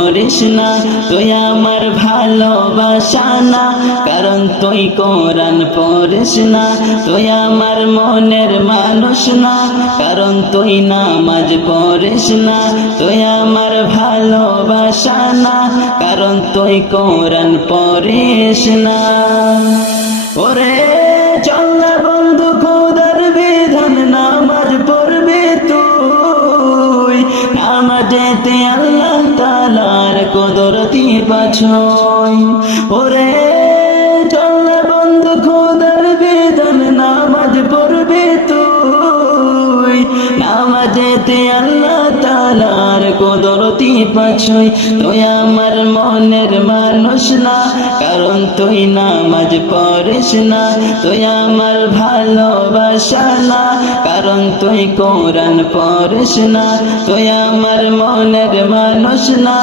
করিস না তুই আমার ভালোবাসা না, কারণ তুই কোরআন পড়িস না। তুই আমার মনের মানুষ না, কারণ তুই নামাজ পড়িস না। তুই আমার ভালোবাসা না, কারণ তুই কোরআন পড়িস না। ওরে চল না বন্ধু খোদার বিধান, নামাজ পড়বি তুই। নামাজেতে আল্লাহ তাআলার কুদরতি পাছই। ওরে চল না বন্ধু খোদার বিধান, নামাজ পড়বি তুই। নামাজেতে আল্লাহ তাআলার কুদরতি পাছই। তুই আমার মনের মানুষ না, কারণ তুই নামাজ পড়িস না। তুই আমার ভালোবাসা না, কারণ তুই কোরআন পড়িস না। তুই আমার মনের মানুষ না।